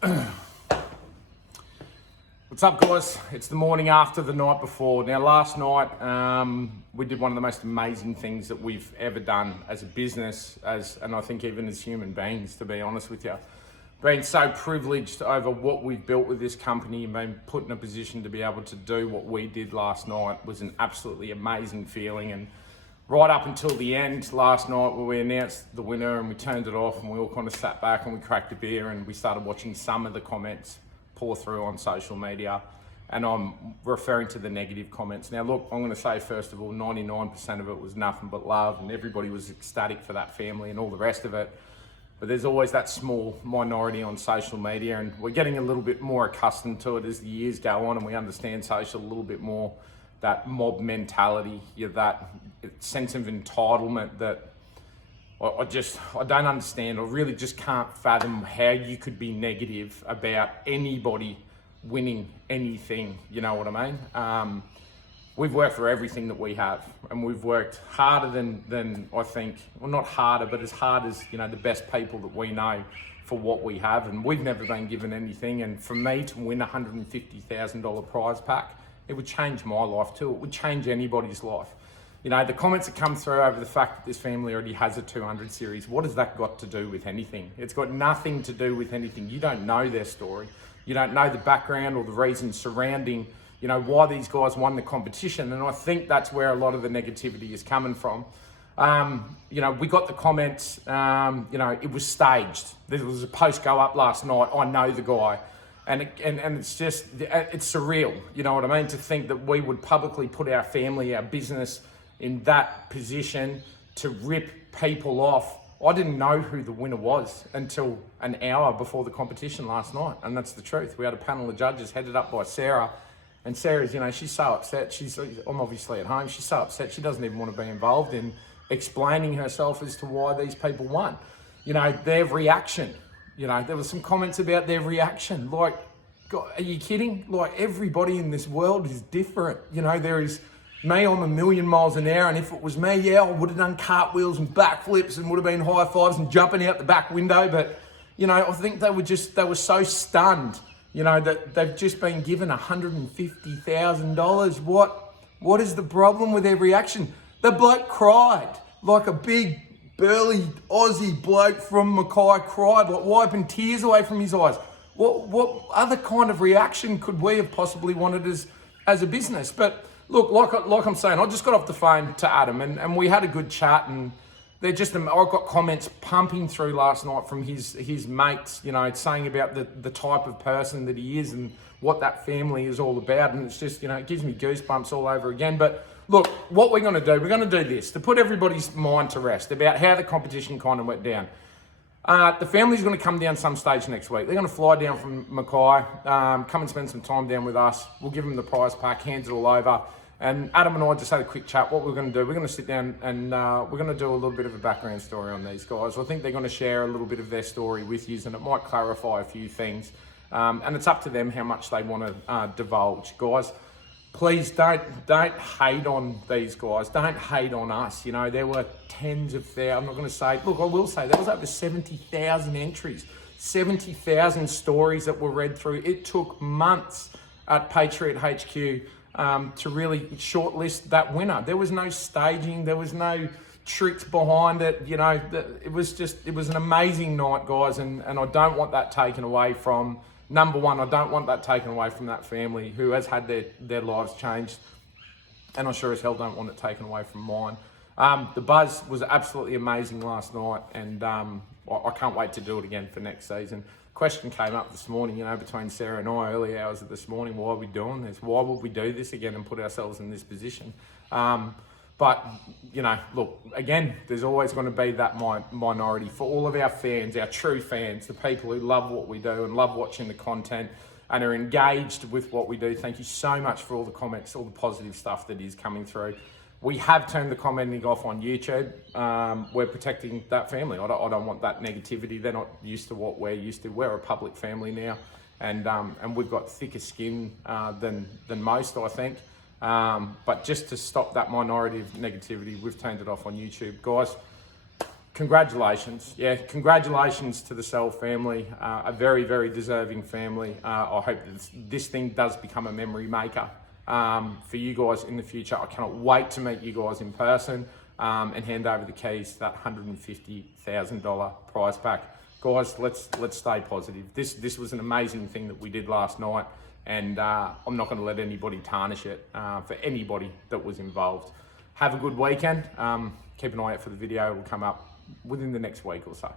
What's up, guys? It's the morning after the night before. Now, last night we did one of the most amazing things that we've ever done as a business, and I think even as human beings, to be honest with you. Been so privileged over what we've built with this company and been put in a position to be able to do what we did last night was an absolutely amazing feeling. And right up until the end last night, where we announced the winner and we turned it off and we all kind of sat back and we cracked a beer and we started watching some of the comments pour through on social media, and I'm referring to the negative comments. Now look, I'm going to say first of all, 99% of it was nothing but love, and everybody was ecstatic for that family and all the rest of it. But there's always that small minority on social media, and we're getting a little bit more accustomed to it as the years go on and we understand social a little bit more, that mob mentality, that sense of entitlement that I don't understand. I really just can't fathom how you could be negative about anybody winning anything, you know what I mean? We've worked for everything that we have, and we've worked harder than I think, well, not harder, but as hard as, the best people that we know for what we have, and we've never been given anything. And for me to win a $150,000 prize pack, it would change my life too. It would change anybody's life. The comments that come through over the fact that this family already has a 200 series, what has that got to do with anything? It's got nothing to do with anything. You don't know their story. You don't know the background or the reasons surrounding, why these guys won the competition. And I think that's where a lot of the negativity is coming from. We got the comments, it was staged. There was a post go up last night. I know the guy. And it's just, it's surreal, you know what I mean? To think that we would publicly put our family, our business in that position to rip people off. I didn't know who the winner was until an hour before the competition last night. And that's the truth. We had a panel of judges headed up by Sarah. And Sarah's, she's so upset. I'm obviously at home. She's so upset. She doesn't even want to be involved in explaining herself as to why these people won. Their reaction. There was some comments about their reaction. Like, God, are you kidding? Like, everybody in this world is different. There is me, I'm a million miles an hour, and if it was me, I would have done cartwheels and backflips and would have been high fives and jumping out the back window. But, I think they were so stunned, that they've just been given $150,000. What is the problem with their reaction? The bloke cried like a big, burly Aussie bloke from Mackay cried, like wiping tears away from his eyes. What other kind of reaction could we have possibly wanted as a business? But look, like I'm saying, I just got off the phone to Adam and we had a good chat, and I got comments pumping through last night from his mates, saying about the type of person that he is and what that family is all about. And it's just, it gives me goosebumps all over again. But look, what we're going to do this to put everybody's mind to rest about how the competition kind of went down. The family's going to come down some stage next week. They're going to fly down from Mackay, come and spend some time down with us. We'll give them the prize pack, hands it all over. And Adam and I just had a quick chat. What we're going to do, we're going to sit down and we're going to do a little bit of a background story on these guys. I think they're going to share a little bit of their story with you, and it might clarify a few things. And it's up to them how much they want to divulge. Guys, please don't hate on these guys. Don't hate on us. There were tens of thousands. I'm not going to say, look, I will say there was over 70,000 entries, 70,000 stories that were read through. It took months at Patriot HQ to really shortlist that winner. There was no staging. There was no tricks behind it. It was an amazing night, guys. And I don't want that taken away from, number one, I don't want that taken away from that family who has had their lives changed. And I sure as hell don't want it taken away from mine. The buzz was absolutely amazing last night. And I can't wait to do it again for next season. Question came up this morning, between Sarah and I, early hours of this morning. Why are we doing this? Why would we do this again and put ourselves in this position? But, look, again, there's always going to be that minority. For all of our fans, our true fans, the people who love what we do and love watching the content and are engaged with what we do, thank you so much for all the comments, all the positive stuff that is coming through. We have turned the commenting off on YouTube. We're protecting that family. I don't want that negativity. They're not used to what we're used to. We're a public family now, and we've got thicker skin than most, I think. But just to stop that minority of negativity, we've turned it off on YouTube. Guys, Congratulations. Yeah, congratulations to the Sell family, a very, very deserving family. I hope that this thing does become a memory maker for you guys in the future. I cannot wait to meet you guys in person and hand over the keys to that $150,000 prize pack. Guys, let's stay positive. This was an amazing thing that we did last night, and I'm not going to let anybody tarnish it for anybody that was involved. Have a good weekend. Keep an eye out for the video. It will come up within the next week or so.